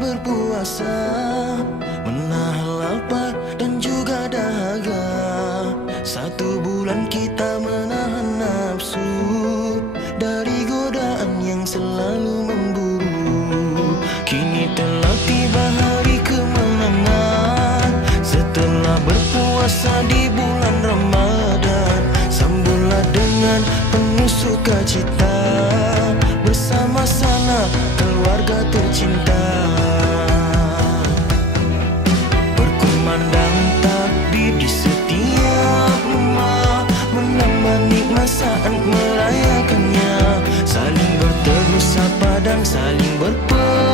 berpuasa Menahan lapar dan juga dahaga. Satu bulan kita menahan nafsu Dari godaan yang selalu memburu. Kini telah tiba hari kemenangan. Setelah berpuasa di bulan Ramadan Sambutlah dengan penuh sukacita Bersama suasana keluarga tercinta. Berkumandang takbir di setiap rumah Menemani masaan merayakannya. Saling bertegur sapa dan saling berpengaruh